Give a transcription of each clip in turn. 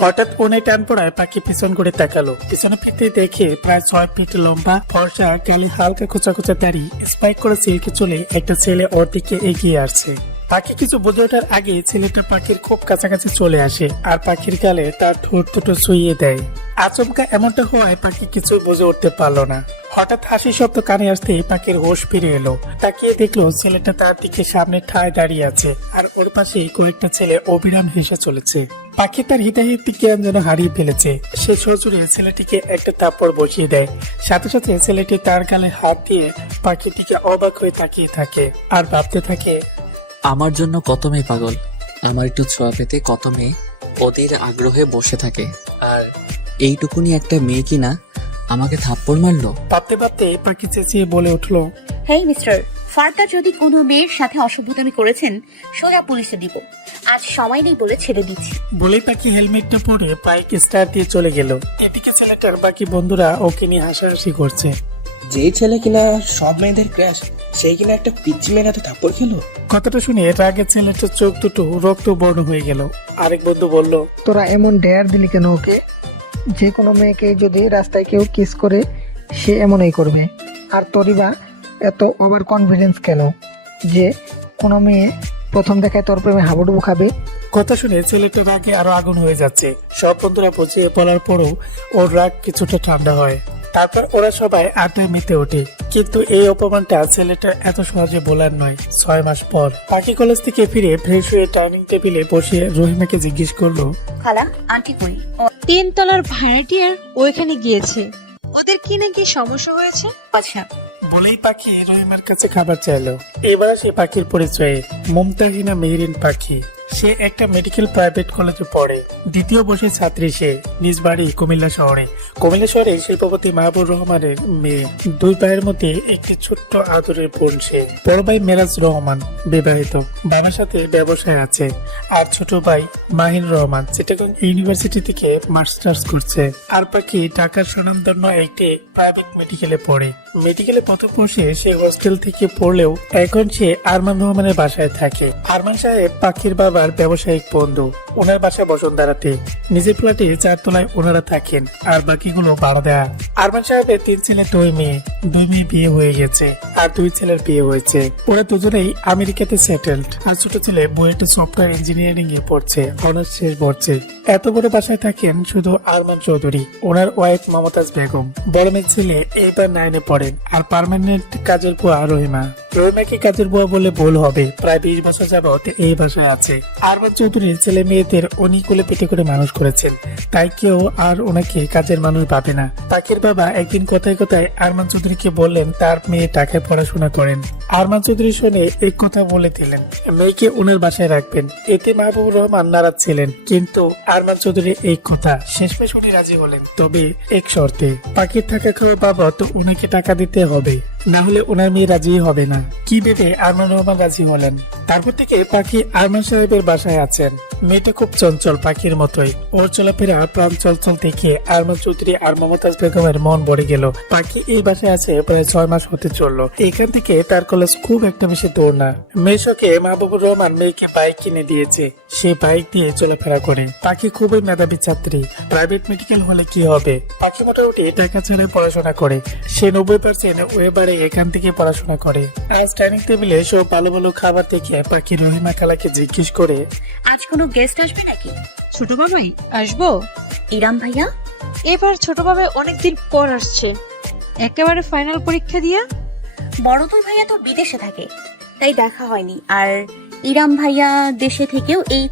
হঠাৎ কোণে টান পড়ায় পাখি পিছন করে তাকালো। পিছনে ফিরতে দেখে প্রায় 6 ফিট লম্বা, ফর্সা, গালে হালকা খোঁচা খোঁচা দাড়ি, স্পাইক করে সিল্কে চলে একটা ছেলে ওর দিকে এগিয়ে আসছে। পাখি কিছু বুঝে ওঠার আগে ছেলেটা পাখির খুব কাছাকাছি চলে আসে আর পাখির গালে তার ঠোঁট দুটো ছুঁয়ে দেয়। আচমকা এমনটা হওয়ায় পাখি কিছু বুঝে উঠতে পারলো না। হঠাৎ হাসি শব্দ কানে আসতে পাখির হোশ ফিরে এলো। তাকিয়ে দেখলো ছেলেটা তার দিকে সামনে ঠায় দাঁড়িয়ে আছে আর ওর পাশে কয়েকটা ছেলে অবিরাম হেসে চলেছে। পাখি তার হিতাহিত জ্ঞান যেন হারিয়ে ফেলেছে। সে সজোরে ছেলেটিকে একটা থাপ্পড় বসিয়ে দেয়। সাথে সাথে ছেলেটি তার গালে হাত দিয়ে পাখিটিকে অবাক হয়ে তাকিয়ে থাকে আর ভাবতে থাকে, আমার জন্য কত মেয়ে পাগল, আমার একটু ছোঁয়া পেতে কত মেয়ে ওদের আগ্রহে বসে থাকে, আর এইটুকুনি একটা মেয়ে কিনা আমাকে থাপ্পড় মারলো। ভাবতে ভাবতে পাখি চেঁচিয়ে বলে উঠলো, হেই মিস্টার, ফার্দার যদি কোনো মেয়ের সাথে অসভ্যতামি করেছেন সোজা পুলিশে দিব। আজ সময় নেই বলে ছেড়ে দিচ্ছি। বলেই পাখি হেলমেটটা পরে বাইক স্টার্ট দিয়ে চলে গেল। এদিকে ছেলেটার বাকি বন্ধুরা ওকে নিয়ে হাসাহাসি করছে। যেই ছেলে কিনা সব মেয়েদের ক্র্যাশ, সেই কিনা একটা পিচ্চি মেয়ের হাতে থাপ্পড় খেলো। কথাটা শুনে রাগে ছেলেটার চোখ দুটো রক্ত বর্ণ হয়ে গেল। আরেক বন্ধু বলল, তোরা এমন ডেয়ার দিলি কেন ওকে? যে কোনো মেয়েকে যদি রাস্তায় কেউ কিস করে সে এমনই করবে, আর তোরই বা এত ওভার কনফিডেন্স কেন যে কোনো মেয়ে প্রথম দেখায় তোর প্রেমে হাবুডুবু খাবে? কথা শুনে ছেলেটার রাগে আরো আগুন হয়ে যাচ্ছে। সব বন্ধুরা বুঝিয়ে বলার পরও ওর রাগ কিছুটা ঠান্ডা হয়। তারপর ওরা সবাই আড্ডায় মেতে ওঠে। কিন্তু এই অপমানটা ছেলেটার এত সহজে বলার নয়। 6 মাস পর পাখি কলেজ থেকে ফিরে ফ্রেশ হয়ে ডাইনিং টেবিলে বসে রহিমাকে জিজ্ঞেস করলো, খালা, আন্টি কই? 3 তলার ভাড়াটিয়ার ওইখানে গিয়েছে, ওদের কি নাকি সমস্যা হয়েছে। আচ্ছা। বলেই পাখি রহিমার কাছে খাবার চাইলো। এবার সে পাখির পরিচয়ে মুমতাহিনা মেহরিন পাখি। সে একটা মেডিকেল প্রাইভেট কলেজে পড়ে। দ্বিতীয় বর্ষের ছাত্রী সে। নিজ বাড়ি কুমিল্লা শহরে। কুমিল্লা শহরে শিল্পপতি মাহবুব রহমানের মেয়ে। 2 ভাইয়ের মধ্যে একটি ছোট্ট আদরের বোন সে। বড় ভাই মেরাজ রহমান বিবাহিত, বাবার সাথে ব্যবসায় আছে। আর ছোট ভাই মাহিন রহমান চিটাগং ইউনিভার্সিটি থেকে মাস্টার্স করছে। আর পাখি ঢাকার সুনামধন্য একটি প্রাইভেট মেডিকেলে পড়ে। মেডিকেলে প্রথম বর্ষে সে হোস্টেল থেকে পড়লেও এখন সে আরমান রহমানের বাসায় থাকে। আরমান সাহেব পাখির বাবার ব্যবসায়িক বন্ধু। ওনার বাসা বসুন্ধরাতে। নিজের ফ্ল্যাটে 4 তলায় ওনারা থাকেন আর বাকিগুলো ভাড়া দেয়া। আরমান সাহেবের 3 ছেলে 2 মেয়ে। 2 মেয়ে বিয়ে হয়ে গেছে আর 2 ছেলের বিয়ে হয়েছে। ওরা দুজনেই আমেরিকাতে সেটেলড। আর ছোট ছেলে বুয়েটে সফটওয়্যার ইঞ্জিনিয়ারিং এ পড়ছে, অনার্স শেষ বর্ষে। এত বড় বাসায় থাকেন শুধু আরমান চৌধুরী, ওনার ওয়াইফ মমতাজ বেগম। বড় মেয়ে ছেলে এবার 9-এ পড়েন আর পার্মানেন্ট কাজের বুয়া রহিমা। রহিমাকে কাজের বুয়া বলে ভুল হবে, প্রায় 20 বছর যাবত এই বাসায় আছে। আরমান চৌধুরী ছেলে মেয়েদের উনি কোলে পেটে করে মানুষ করেছেন, তাই কেউ আর ওনাকে কাজের মানুষ ভাবে না। পাখির বাবা একদিন কথায় কথায় আরমান চৌধুরীকে বললেন তার মেয়ে ঢাকায় পড়াশোনা করেন। আরমান চৌধুরী শুনে এক কথা বলে দিলেন মেয়েকে ওনার বাসায় রাখবেন। এতে মাহবুব রহমান নারাজ ছিলেন, কিন্তু আরমান চৌধুরী এই কথা শেষমেশ উনি রাজি হলেন, তবে এক শর্তে। পাখির থাকা খাওয়া বাবদ ওনাকে টাকা দিতে হবে, না হলে ওনার মেয়ে রাজি হবে না। কি ভেবে আরমান রহমান রাজি হলেন। তারপর থেকে পাখি আরমান সাহেবের বাসায় আছেন। মেয়েটা খুব চঞ্চল, পাখির মতোই। ওর চলাফেরা প্রাণ চঞ্চল দেখে আরমান চৌধুরী আর মমতাজ বেগমের মন ভরে গেল। পাখি এই বাসায় আছে প্রায় 6 মাস হতে চললো। এখান থেকে তার কলেজ খুব একটা বেশি দূর না। মেয়ে শখে মাহবুবুর রহমান মেয়েকে বাইক কিনে দিয়েছে, সে বাইক দিয়ে চলাফেরা করে। পাখি খুবই মেধাবী ছাত্রী। প্রাইভেট মেডিকেল হলে কি হবে, পাখি মোটামুটি টাকা ছাড়াই পড়াশোনা করে। সে 90% ওয়েবারে এখান থেকে পড়াশোনা করে। আজ ডাইনিং টেবিলে সব ভালো ভালো খাবার দেখে পাখি রহিমা খালাকে জিজ্ঞেস করে, আজ কোনো গেস্ট আসবে নাকি? ছোট বাবাই আসবো। ইরাম ভাইয়া? এবার ছোট বাবাই অনেকদিন পর আসছে, একেবারে ফাইনাল পরীক্ষা দিয়া। বড় 2 ভাইয়া তো বিদেশে থাকে, তাই দেখা হয়নি। আর ইরাম ভাইয়া দেশে থেকেও এই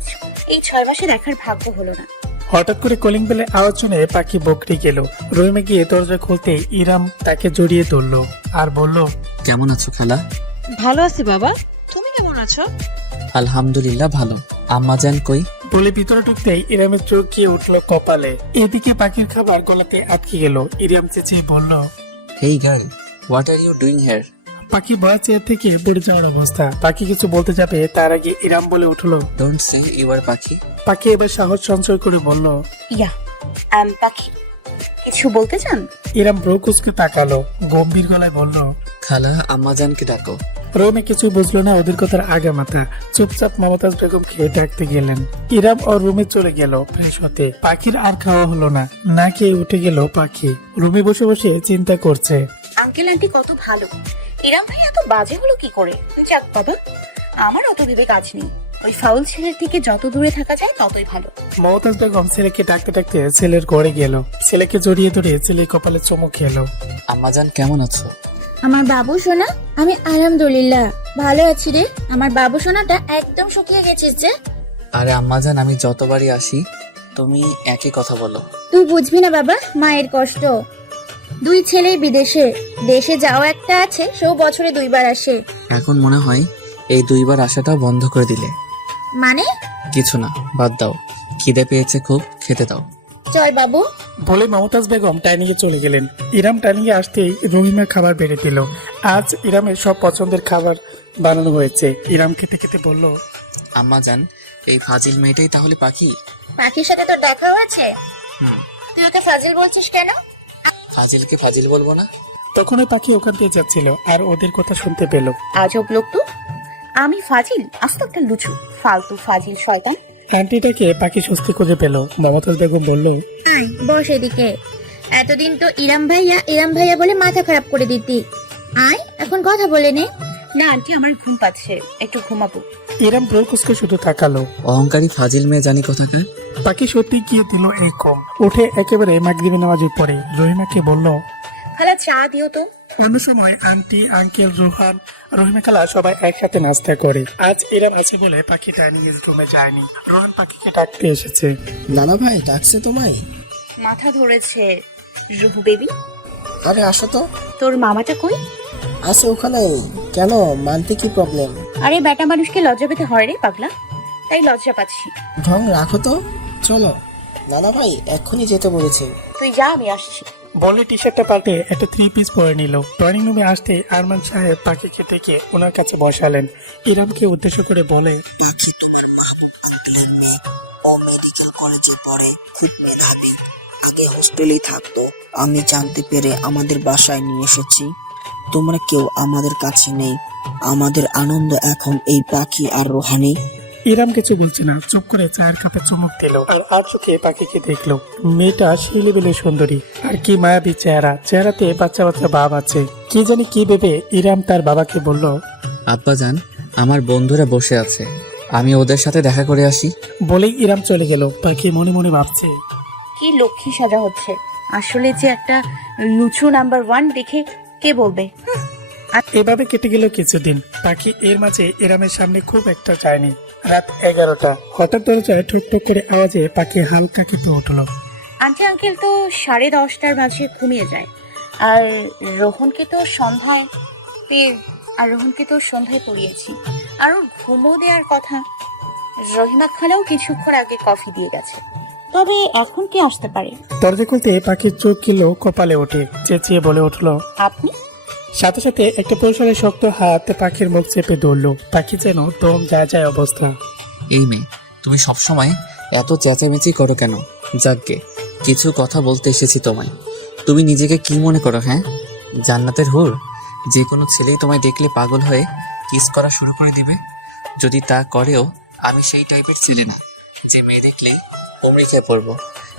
6 মাসে দেখার ভাগ্য হলো না। হঠাৎ করে কলিং বেলের আওয়াজ শুনে পাখি বকরে গেল। রহিমা গিয়ে দরজা খুলতে ইরাম তাকে জড়িয়ে ধরলো আর বলল, কেমন আছো খালা? ভালো আছি বাবা, তুমি কেমন আছো? আলহামদুলিল্লাহ ভালো। আম্মা জান কই? বলে ভিতরে ঢুকতেই ইরামের চোখ গিয়ে উঠলো কপালে। এদিকে পাখির খাবার গলাতে আটকে গেল। ইরাম চেঁচিয়ে বলল, hey girl, what are you doing here? পাখি ভয় চেয়ার থেকে পড়ে যাওয়ার অবস্থা। পাখি কিছু বলতে যাবে তার আগে ইরাম বলে উঠলো, ডোন্ট সে ইউ আর পাখি। পাখি এবার সাহস সঞ্চয় করে বলল, ইয়া, পাখি। কিছু বলতে চান? ইরাম ব্রো কুচকে তাকালো, গম্ভীর গলায় বলল, খালা আম্মা জানকে ডাকো। রহিমা কিছুই বুঝলো না ওদের কথার আগা মাথা। চুপচাপ মমতাজ বেগম খেয়ে ডাকতে গেলেন। ইরাম ওর রুমে চলে গেল ফ্রেশ হতে। পাখির আর খাওয়া হলো না, না খেয়ে উঠে গেল পাখি। রুমে বসে বসে চিন্তা করছে। আঙ্কেল আন্টি কত ভালো, ইরাম ভাই এত বাজে হলো কি করে? যাক বাবা, আমার অত ভেবে কাজ নেই। ওই ফাউল ছেলের থেকে যত দূরে থাকা যায় ততই ভালো। মমতাজ বেগম ছেলেকে ডাকতে ডাকতে ছেলের ঘরে গেল। ছেলেকে জড়িয়ে ধরে ছেলের কপালে চুমু খেলো। আম্মাজান কেমন আছো? আমার বাবু সোনা, আমি আলহামদুলিল্লাহ ভালো আছি রে। আমার বাবু সোনাটা একদম শুকিয়ে গেছিস যে। আরে আম্মাজান, আমি যতবারই আসি তুমি একই কথা বলো। তুই বুঝবি না বাবা মায়ের কষ্ট। দুই ছেলেই বিদেশে, দেশে যাওয়া একটা আছে, সেও বছরে 2 বার আসে। এখন মনে হয় এই 2 বার আসাটাও বন্ধ করে দিলে। মানে? কিছু না, বাদ দাও। খিদে পেয়েছে খুব, খেতে দাও। চল বাবু। বলে মমতাজ বেগম ডাইনিং এ চলে গেলেন। ইরাম ডাইনিং এ আসতেই রহিমা খাবার বেড়ে দিল। আজ ইরামের সব পছন্দের খাবার বানানো হয়েছে। ইরাম খেতে খেতে বলল, আম্মাজান, এই ফাজিল মেয়েটাই তাহলে পাখি? পাখির সাথে তোর দেখা হয়েছে? হুম। তুই ওকে ফাজিল বলছিস কেন? ফাজিলকে ফাজিল বলবো না? তখন ওই পাখি ওখান দিয়ে যাচ্ছিল আর ওদের কথা শুনতে পেল। আজব লোক তো। আমি ফাজিল? আস্ত একটা লুচু, ফালতু ফাজিল শয়তান। আন্টিটাকে পাখি স্বস্তি খুঁজে পেল। মমতাজ বেগম বলল, আয় বস এদিকে। এতদিন তো ইরাম ভাইয়া বলে মাথা খারাপ করে দিতি। আয় এখন কথা বলে নে। না আন্টি, আমার ঘুম পাচ্ছে, একটু ঘুমাবো। ইরাম ব্রকুসকে শুধু তাকালো। অহংকারী ফাজিল মেয়ে জানি কোথাকার। পাখি সত্যি গিয়ে দিল এই কম। উঠে একেবারে মাগরিবের নামাজে পড়ে রহিমাকে বলল, খালা চা দিও তো। অন্য সময় আন্টি, আঙ্কেল, রোহান, রহিমা খালা সবাই একসাথে নাস্তা করে। আজ ইরাম আছে বলে পাখি ডাইনিং এর রুমে যায়নি। রোহান পাখিকে ডাকতে এসেছে। নানা ভাই ডাকছে তোমায়? মাথা ধরেছে রুহু বেবি। আরে আসো তো। তোর মামাটা কই? আছে ওখানে। কেন, মানতে কি প্রবলেম? আরে বেটা মানুষকে লজ্জা পেতে হয় রে পাগলা, তাই লজ্জা পাচ্ছি। ঢং রাখো তো, চলো। নানা ভাই এক্ষুনি যেতে বলেছে। তুই যা, আমি আসছি। বলে টি শার্টটা পাল্টে একটা 3 পিস পরে নিল। ড্রয়িং রুমে আসতে আরমান সাহেব পাখিকে ডেকে ওনার কাছে বসালেন। ইরামকে উদ্দেশ্য করে বলে, পাখি তোমার মাহবুব আঙ্কেলের মেয়ে। ও মেডিকেল কলেজে পড়ে, খুব মেধাবী। আগে হোস্টেলেই থাকতো, আমি জানতে পেরে আমাদের বাসায় নিয়ে এসেছি। তোমরা কেউ আমাদের কাছে নেই। আমাদের আনন্দ এখন এই পাখি আর রোহানি। ইরাম কিছু বলছে না, চুপ করে চায়ের কাপে চুমুক দিল আর চোখে পাখিকে দেখলো। মেয়েটা সেই লেভেলের সুন্দরী, আর কি মায়াবী চেহারা। চেহারাতে বাচ্চা বাচ্চা ভাব আছে। কি জানি কি ভেবে ইরাম তার বাবাকে বলল, আব্বাজান, আমার বন্ধুরা বসে আছে, আমি ওদের সাথে দেখা করে আসি। বলেই ইরাম চলে গেল। পাখি মনে মনে ভাবছে, কি লক্ষ্মী সাজা হচ্ছে। আসলে যে একটা লুচু নাম্বার 1 দেখে কে বলবে। এভাবে কেটে গেল কিছুদিন। পাখি এর মাঝে ইরামের সামনে খুব একটা যায়নি। রাত 11টা, হঠাৎ দরজায় ঠুকঠুক করে আওয়াজে পাখি হালকা কেঁপে উঠলো। আন্টি আঙ্কেল তো 10:30টার মাঝে ঘুমিয়ে যায়, আর রোহনকে তো সন্ধ্যায় পড়িয়েছি। আর ওর ঘুমো দেওয়ার কথা। রহিমা খালাও কিছুক্ষণ আগে কফি দিয়ে গেছে। তবে এখন কে আসতে পারে? দরজা খুলতে পাখির চোখ কিলো কপালে ওঠে। চেঁচিয়ে বলে উঠলো, আপনি? সাথে সাথে একটা পরিসরে শক্ত হাত পাখির মুখ চেপে ধরলো। পাখি যেন দম যায় যায় অবস্থা। এই মেয়ে, তুমি সবসময় এত চেঁচামেচি করো কেন? যাকগে, কিছু কথা বলতে এসেছি তোমায়। তুমি নিজেকে কি মনে করো? হ্যাঁ, জান্নাতের হুর? যে কোনো ছেলেই তোমায় দেখলে পাগল হয়ে কিস করা শুরু করে দিবে। যদি তা করেও আমি সেই টাইপের ছেলে না যে মেয়ে দেখলেই কোমড়ে খেয়ে পড়বো।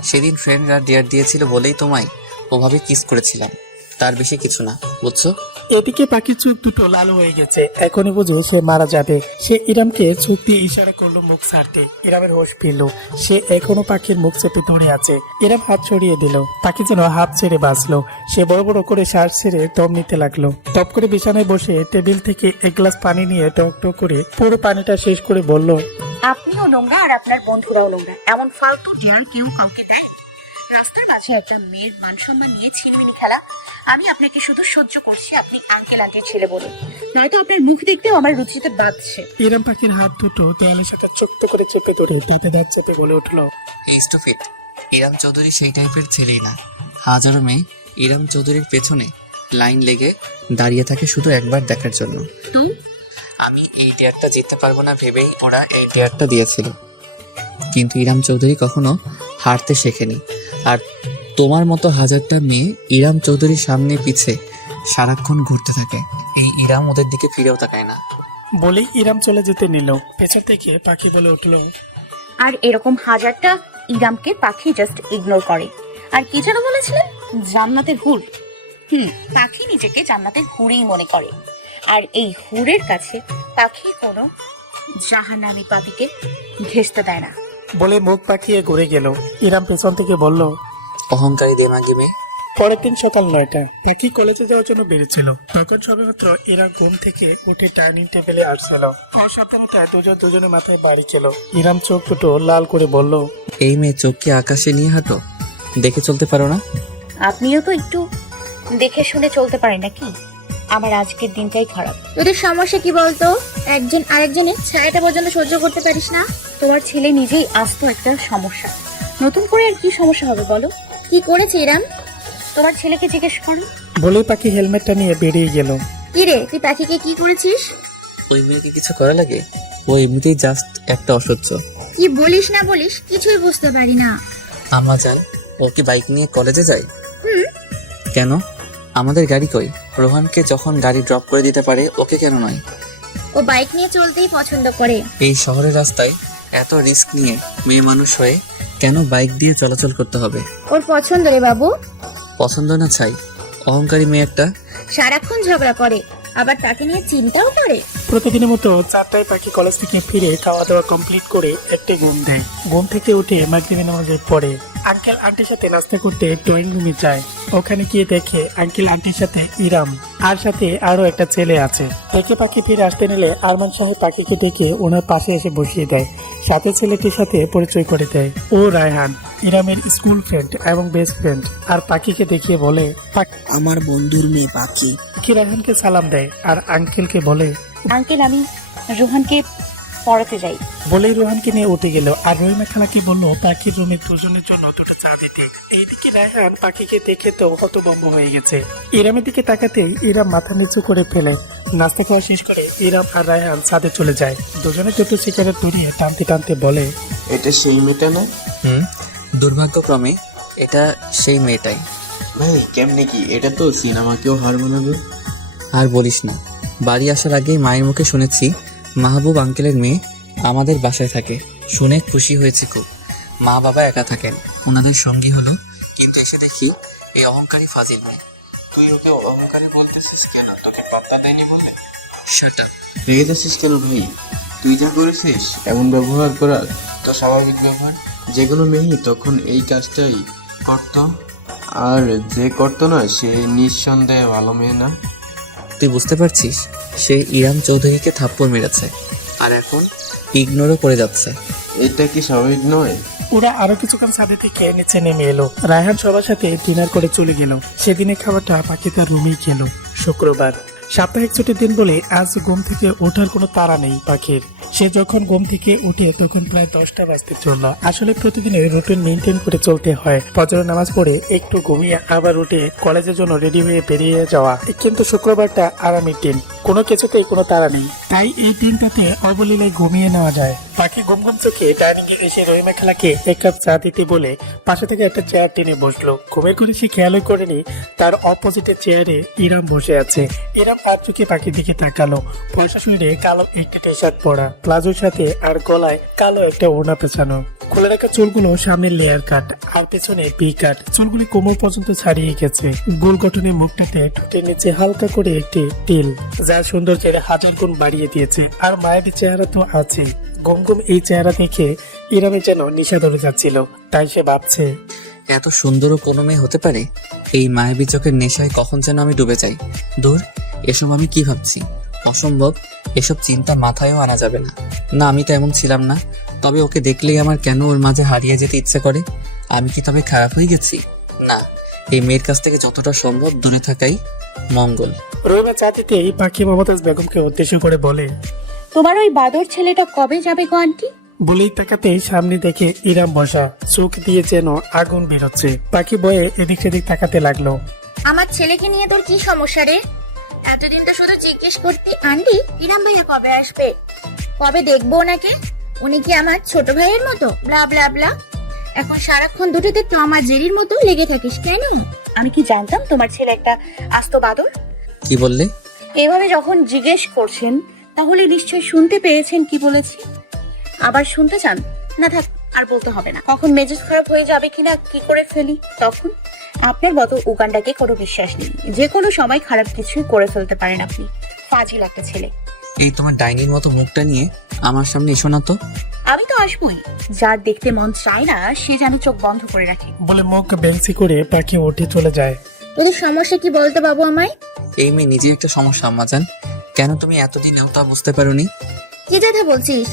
সেদিন ফ্রেন্ডরা ডেয়ার দিয়েছিল বলেই তোমায় ওভাবে কিস করেছিলাম, তার বেশি কিছু না, বুঝছো? এদিকে পাখির চোখ দুটো লাল হয়ে গেছে। এখনই বুঝে সে মারা যাবে। সে ইরামকে চোখ দিয়ে ইশারা করলো মুখ ছাড়তে। ইরামের হোশ ফিরল। সে এখনো পাখির মুখ চেপে ধরে আছে। ইরাম হাত ছড়িয়ে দিল। পাখি যেন হাফ ছেড়ে বাঁচলো। সে বড় বড় করে শ্বাস ছেড়ে দম নিতে লাগলো। টপ করে বিছানায় বসে টেবিল থেকে 1 গ্লাস পানি নিয়ে টক টক করে পুরো পানিটা শেষ করে বলল, আপনিও নোংরা আর আপনার বন্ধুরাও নোংরা। এমন ফালতু ডেয়ার কেউ কাউকে দেয়? রাস্তার মাঝে একটা মেয়ের মান সম্মান নিয়ে ছিনিমিনি খেলা। আমি আপনাকে শুধু সহ্য করছি, আপনি আঙ্কেল আন্টির ছেলে বলে। নয়তো আপনার মুখ দেখতেও আমার রুচিতে বাঁধছে। ইরাম পাখির হাত দুটো দেয়ালের সাথে চুক্ত করে চেপে ধরে তাতে দাঁত চেপে বলে উঠলো, এই স্টুপিড, ইরাম চৌধুরী সেই টাইপের ছেলেই না। হাজারো মেয়ে ইরাম চৌধুরীর পেছনে লাইন লেগে দাঁড়িয়ে থাকে শুধু একবার দেখার জন্য। তো আমি এই ডেয়ারটা জিততে পারবো না ভেবেই ওরা এই ডেয়ারটা দিয়েছিল। কিন্তু ইরাম চৌধুরী কখনো হারতে শেখেনি। আর তোমার মতো হাজারটা মেয়ে ইরাম চৌধুরীর সামনে পিছে সারাক্ষণ ঘুরতে থাকে। এই ইরাম ওদের দিকে ফিরেও তাকায় না। বলেই ইরাম চলে যেতে নিল। পেছন থেকে পাখি বলে উঠল, আর এরকম হাজারটা ইরামকে পাখি জাস্ট ইগনোর করে। আর কি যেন বলেছিলেন, জান্নাতের হুর। পাখি নিজেকে জান্নাতের হুরই মনে করে, আর এই হুরের কাছে পাখি কোনো জাহান্নামী পাপিকে ঘেঁষতে দেয় না। বলে মুখ পাকিয়ে ঘুরে গেল। ইরাম পেছন থেকে বলল, অহংকারী দেমাগি মেয়ে। পরের দিন সকাল 9টা। পাখি কলেজে যাওয়ার জন্য বেরিয়েছিল। তখন সবেমাত্র ইরা ঘুম থেকে উঠে ডাইনিং টেবিলে আসছিল। অসাবধানতায় দুজনের মাথায় বাড়ি ছিল। ইরাম চোখ দুটো লাল করে বলল, এই মেয়ে চোখকে আকাশে নিয়ে হাঁটো, দেখে চলতে পারো না? আপনিও তো একটু দেখে শুনে চলতে পারেন নাকি? আমার আজকের দিনটাই খারাপ। তোদের সমস্যা কি বলতো? একজন আরেকজনের ছায়াটা পর্যন্ত সহ্য করতে পারিস না? তোমার ছেলে নিজেই আস্ত একটা সমস্যা, নতুন করে আর কি সমস্যা হবে বলো? কি করেছে ইরাম? তোমার ছেলেকে জিজ্ঞেস করো। বলেই পাখি হেলমেটটা নিয়ে বেরিয়ে গেল। কি রে, তুই পাখিকে কি করেছিস? ওই মেয়েকে কিছু করা লাগে? ও এমনিতেই জাস্ট একটা অসহ্য। কি বলিস না বলিস কিছুই বুঝতে পারি না। আম্মা জান, ও কি বাইক নিয়ে কলেজে যায়? কেন? আমাদের গাড়ি কই? রোহানকে যখন গাড়ি ড্রপ করে দিতে পারে, ওকে কেন নয়? ও বাইক নিয়ে চলতেই পছন্দ করে। এই শহরের রাস্তায় এত রিস্ক নিয়ে মেয়ে মানুষ হয়ে কেন বাইক দিয়ে চলাচল করতে হবে? ওর পছন্দ রে বাবু। পছন্দ না চাই, অহংকারী মেয়ে একটা। সারাক্ষণ ঝগড়া করে, আবার তাকে নিয়ে চিন্তাও করে। প্রতিদিনের মতো 4টায় পাখি কলেজ থেকে ফিরে খাওয়া দাওয়া কমপ্লিট করে একটি ঘুম দেয়। ঘুম থেকে উঠে মাগরিবের নামাজে পড়ে আঙ্কেল আন্টির সাথে নাস্তা করতে ড্রয়িং রুমে যায়। ওখানে গিয়ে দেখে আঙ্কেল আন্টির সাথে ইরাম আর সাথে আরো একটা ছেলে আছে। দেখে পাখি ফিরে আসতে নিলে আরমান সাহেব পাখিকে ডেকে ওনার পাশে এসে বসিয়ে দেয়। সাথে ছেলেটির সাথে পরিচয় করে দেয়। ও রায়হান, ইরামের স্কুল ফ্রেন্ড এবং বেস্ট ফ্রেন্ড। আর পাখিকে দেখিয়ে বলে, আমার বন্ধুর মেয়ে পাখি। পাখি রায়হানকে সালাম দেয় আর আঙ্কেলকে বলে, আঙ্কেল, আমি রোহানকে পড়াতে যাই। বলেই রোহানকে নিয়ে উঠে গেল। আর রহিমা খালাকে বললো পাখির রুমে দুজনের জন্য দুটো চা দিতে। এইদিকে রায়হান পাখিকে দেখে তো হতভম্ব হয়ে গেছে। ইরামের দিকে তাকাতেই ইরাম মাথা নিচু করে ফেলে। নাস্তা খাওয়া শেষ করে ইরাম আর রায়হান ছাদে চলে যায়। দুজনে দুটো সিগারেট ধরিয়ে টানতে টানতে বলে, এটা সেই মেয়েটা না? দুর্ভাগ্যক্রমে এটা সেই মেয়েটাই। ভাই কেমনে কি? এটা তো সিনেমাকেও হার মানাবে। আর বলিস না, বাড়ি আসার আগেই মায়ের মুখে শুনেছি মাহবুব আঙ্কেলের মেয়ে আমাদের বাসায় থাকে। শুনে খুশি হয়েছে খুব। মা বাবা একা থাকেন, ওনাদের সঙ্গী হলো, কিন্তু এসে দেখি এই অহংকারী ফাজিল মেয়ে। তুই ওকে অহংকারী বলতেছিস কেন? তোকে পাত্তা দেয়নি বলে? সেটা রেগে যাচ্ছিস কেন ভাই? তুই যা করেছিস এমন ব্যবহার করা তো স্বাভাবিক ব্যবহার। যে কোনো মেয়েই তখন এই কাজটাই করতো, আর যে করতো না সে নিঃসন্দেহে ভালো মেয়ে না। তুই বুঝতে পারছিস? সে ইরাম চৌধুরীকে থাপ্পড় মেরেছে আর এখন ইগনোরও করে যাচ্ছে। এটা কি স্বাভাবিক নয়? ওরা আরো কিছুক্ষণ ছাদে থেকে নিচে নেমে এলো। রায়হান সবার সাথে ডিনার করে চলে গেল। সেদিনে খাবারটা পাখি তার রুমেই খেলো। শুক্রবার, সাপ্তাহিক ছুটির দিন বলে আজ ঘুম থেকে ওঠার কোনো তাড়া নেই পাখির। সে যখন ঘুম থেকে উঠে তখন প্রায় 10টা বাজতে চললো। আসলে প্রতিদিনের রুটিন মেনটেন করে চলতে হয়। ফজরের নামাজ পড়ে একটু ঘুমিয়ে আবার উঠে কলেজের জন্য রেডি হয়ে বেরিয়ে যাওয়া। কিন্তু শুক্রবারটা আরামের দিন, কোনো কিছুতেই কোনো তাড়া নেই। তাই এই দিনটাতে অবলীলায় ঘুমিয়ে নেওয়া যায়। পাখি ঘুম ঘুম চোখে ডাইনিং এ এসে রহিমা খালাকে এক কাপ চা দিতে বলে পাশে থেকে একটা চেয়ার টেনে বসলো। ঘুমের ঘরে সে খেয়ালই করেনি তার অপোজিটের চেয়ারে ইরাম বসে আছে। ইরাম আর চোখে পাখির দিকে তাকালো। ফর্সা শরীরে কালো একটি টি শার্ট পরা, প্লাজোর সাথে আর গলায় কালো একটা ওড়না পেঁচানো। খুলে রাখা চুলগুলো সামনে লেয়ার কাট আর পেছনে পি কাট। চুলগুলি কোমর পর্যন্ত ছাড়িয়ে গেছে। গোল গঠনের মুখটাতে ঠোঁটের নিচে হালকা করে একটি তিল, যার সৌন্দর্যের 1000 গুণ বাড়িয়ে দিয়েছে। আর মায়ের চেহারা তো আছে। গমগম এই চেহারা দেখে ইরামের যেন নেশা ধরে যাচ্ছিল। তাই সে ভাবছে, এত সুন্দরও কোনো মেয়ে হতে পারে? এই মায়াবী চোখের নেশায় কখন যেন আমি ডুবে যাই। দূর, এসব আমি কি ভাবছি? অসম্ভব, এসব চিন্তা মাথায়ও আনা যাবে না। না, আমি তো এমন ছিলাম না। তবে ওকে দেখলেই আমার কেন ওর মাঝে হারিয়ে যেতে ইচ্ছে করে। আমি কি তবে খারাপ হয়ে গেছি? না, এই মেয়ের কাছ থেকে যতটা সম্ভব দূরে থাকাই মঙ্গল। রহিমা চা দিতেই পাখি মমতাজ বেগমকে উদ্দেশ্য করে বলে, তোমার ওই বাদর ছেলেটা কবে যাবে গো আন্টি? বলেই তাকাতে সামনে দেখে ইরাম বসা, চোখ দিয়ে যেন আগুন বেরোচ্ছে। পাখি বয়ে এদিক সেদিক তাকাতে লাগলো। আমার ছেলেকে নিয়ে তোর কি সমস্যা রে? এতদিন তো শুধু জিজ্ঞেস করতি আন্টি ইরাম ভাইয়া কবে আসবে, কবে দেখবো ওনাকে, উনি কি আমার ছোট ভাইয়ের মতো, ব্লা ব্লা ব্লা। এখন সারাক্ষণ দুটোতে তো আমার জেরির মতো লেগে থাকিস কেন? আমি কি জানতাম তোমার ছেলে একটা আস্ত বাদর? কি বললে? এভাবে যখন জিজ্ঞেস করছেন তাহলে নিশ্চয় শুনতে পেয়েছেন কি বলেছি। আবার শুনতে চান? না থাক, আর বলতে হবে না। কখন মেজাজ খারাপ হয়ে যাবে কিনা কি করে ফেলি তখন। আপনার মতো উগান্ডাকে কোনো বিশ্বাস নেই, যে কোনো সময় খারাপ কিছুই করে ফেলতে পারেন আপনি। ফাজিল একটা ছেলে। এই তোমার ডাইনির মতো মুখটা নিয়ে আমার সামনে এসো না তো। আমি তো আসবই, যার দেখতে মন চায় না সে যেন চোখ বন্ধ করে রাখে। বলে মুখ বেঞ্চি করে পাখি উঠে চলে যায়। তোদের সমস্যা কি বলতে বাবু আমায়? এই মেয়ে নিজে একটা সমস্যা আম্মাজান। কেন তুমি এতদিনেও তা বুঝতে পারোনি? কি কথা বলছিস?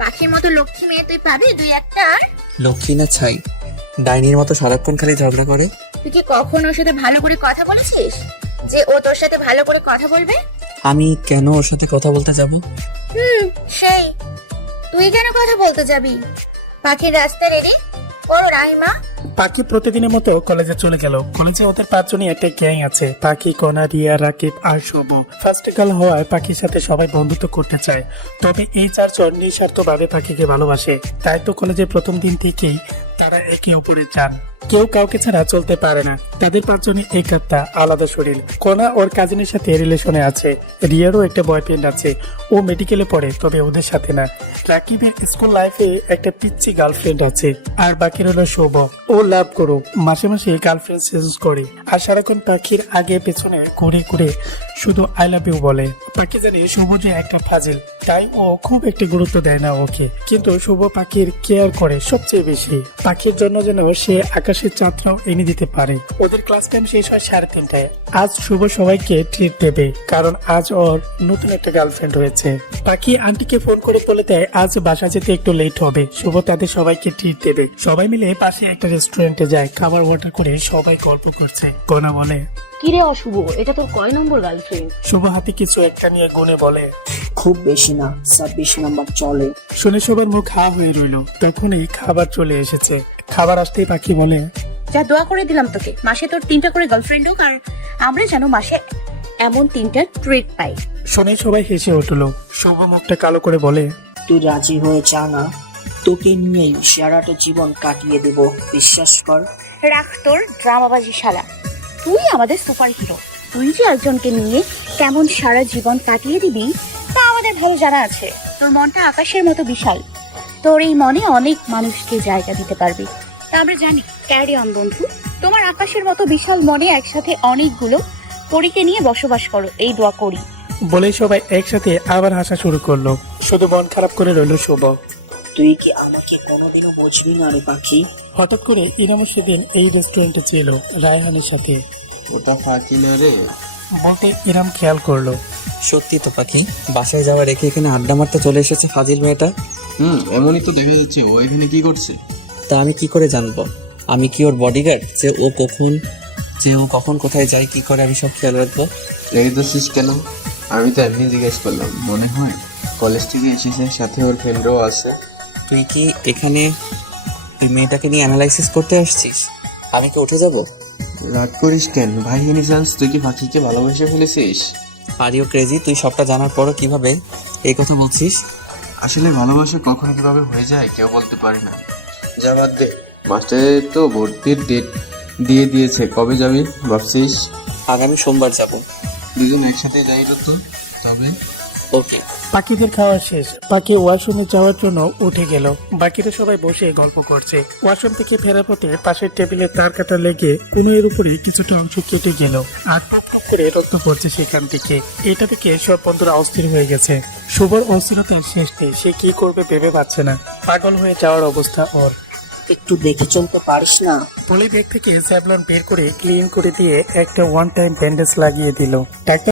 পাখির মতো লক্ষ্মী মেয়ে তুই পাবি দুই একটা? লক্ষ্মী না ছাই, ডাইনির মতো সারাক্ষণ খালি ঝগড়া করে। তুই কি কখন ওর সাথে ভালো করে কথা বলেছিস যে ও তোর সাথে ভালো করে কথা বলবে? আমি কেন ওর সাথে কথা বলতে যাব? সেই তুই কেন কথা বলতে যাবি? পাখির রাস্তা রেডি করো রাহিমা। পাখি প্রতিদিনের মতো কলেজে চলে গেল। কলেজে ওদের 5 জনই একটা গ্যাং আছে, পাখি, কণা, রিয়া, রাকিব আর শুভ। ফার্স্ট গার্ল হওয়ায় পাখির সাথে সবাই বন্ধুত্ব করতে চায়, তবে এই 4 জন নিঃস্বার্থভাবে পাখিকে ভালোবাসে। তাই তো কলেজের প্রথম দিন থেকেই তারা একে অপরের চান, কেউ কাউকে ছাড়া চলতে পারে না। তাদের 5 জনই এক আত্মা, আলাদা শরীর। কণা ওর কাজিনের সাথে রিলেশনে আছে, রিয়ারও একটা বয়ফ্রেন্ড আছে, ও মেডিকেলে পড়ে তবে ওদের সাথে না। রাকিবের স্কুল লাইফে একটা পিচ্ছি গার্লফ্রেন্ড আছে, আর বাকি হলো শুভ, ও লাভ করো মাসে মাসে গার্লফ্রেন্ড চেঞ্জ করে আর সারাক্ষণ পাখির আগে পেছনে ঘুরে ঘুরে শুধু আই লাভ ইউ বলে। পাখি জানে শুভ যে একটা ফাজিল, তাই ও খুব একটা গুরুত্ব দেয় না ওকে, কিন্তু শুভ পাখির কেয়ার করে সবচেয়ে বেশি। পাখির জন্য যেন সে আকাশের চাঁদটাও এনে দিতে পারে। ওদের ক্লাস টাইম শেষ হয় 3:30টায়। আজ শুভ সবাইকে ট্রিট দেবে, কারণ আজ ওর নতুন একটা গার্লফ্রেন্ড হয়েছে। পাখি আন্টিকে ফোন করে বলে দেয় আজ বাসা যেতে একটু লেট হবে। শুভ তাদের সবাইকে ট্রিট দেবে। সবাই মিলে পাশে একটা রেস্টুরেন্টে যায়, খাবার অর্ডার করে সবাই গল্প করছে। কণা বলে, কিরে অশুভ, এটা তোর কয় নম্বর গার্লফ্রেন্ড? শুভ হাতে কিছু একটা নিয়ে গুনে বলে, খুব বেশি না, 26 নাম্বার চলে। শুনে সবার মুখ হা হয়ে রইল। তখনই খাবার চলে এসেছে। খাবার আসতেই পাখি বলে, যা দোয়া করে দিলাম তোকে, মাসে তোর 3টা করে গার্লফ্রেন্ড হোক, আর আমরা যেন মাসে এমন 3টা ট্রিট পাই। শুনে সবাই হেসে উঠলো। শুভ মুখটা কালো করে বলে, তুই রাজি হয়ে যা না, তোকে নিয়েই সারাটা জীবন কাটিয়ে দেব, বিশ্বাস কর। রাখ তোর ড্রামাবাজি শালা, তুই আমাদের সুপার হিরো। তুই যে একজনকে নিয়ে কেমন সারা জীবন কাটিয়ে দিবি তা আমাদের ভালো জানা আছে। তোর মনটা আকাশের মতো বিশাল, তোর এই মনে অনেক মানুষকে জায়গা দিতে পারবি, তা আমরা জানি। ক্যারি অন বন্ধু, তোমার আকাশের মতো বিশাল মনে একসাথে অনেকগুলো পরীকে নিয়ে বসবাস করো, এই দোয়া করি। বলে সবাই একসাথে আবার হাসা শুরু করলো। শুধু মন খারাপ করে রইল শুভ। তুই কি আমাকে কোনোদিনও বুঝবি না রে পাখি? হঠাৎ করে ইরামও সেদিন এই রেস্টুরেন্টে ছিল রায়হানের সাথে। ওটা ফাঁকি না রে। বলতে ইরাম খেয়াল করলো। সত্যি তো পাখি, বাসায় যাওয়া রেখে এখানে আড্ডা মারতে চলে এসেছে ফাজিল মেয়েটা। এমনই তো দেখা যাচ্ছে। ও এখানে কি করছে? তা আমি কি করে জানবো? আমি কি ওর বডিগার্ড যে ও কখন কোথায় যায় কি করে আমি সব খেয়াল রাখবো? রেগে দোষিস কেন? আমি তো এমনি জিজ্ঞেস করলাম, মনে হয় কলেজ থেকে এসেছে, সাথে ওর ফ্রেন্ডও আছে। তুই কি এখানে ওই মেয়েটাকে নিয়ে অ্যানালাইসিস করতে আসছিস? আমি কি উঠে যাব? রাগ করিস কেন ভাই? এনি চান্স তুই কি পাখিকে ভালোবেসে ফেলেছিস? আর ইউ ক্রেজি, তুই সবটা জানার পরও কিভাবে এই কথা বলছিস? আসলে ভালোবাসা কখন কিভাবে হয়ে যায় কেউ বলতে পারে না। যা বাদ দে, মাস্টারে তো ভর্তির ডেট দিয়ে দিয়েছে। কবে যাবি ভাবছিস? আগামী সোমবার যাব। দুজন একসাথে যাই তো তবে। ওকে। পাখিদের খাওয়া শেষ। পাখি ওয়াশরুমে যাওয়ার জন্য উঠে গেল। বাকিরা সবাই বসে গল্প করছে। ওয়াশরুম থেকে ফেরার পথে পাশের টেবিলে তার কাটা লেগে কোনো এর উপরে কিছুটা অংশ কেটে গেল, আর টপ টপ করে রক্ত পড়ছে সেখান থেকে। এটা থেকে সব বন্ধুরা অস্থির হয়ে গেছে। শুভর অস্থিরতার শেষ নেই, সে কি করবে ভেবে পাচ্ছে না। পাগল হয়ে যাওয়ার অবস্থা ওর। একটু দেখে চলতে পারিস না? পলি ব্যাগ থেকে স্যাভলন বের করে ক্লিন করে দিয়ে একটা ওয়ান টাইম ব্যান্ডেজ লাগিয়ে দিল। ডাক্তার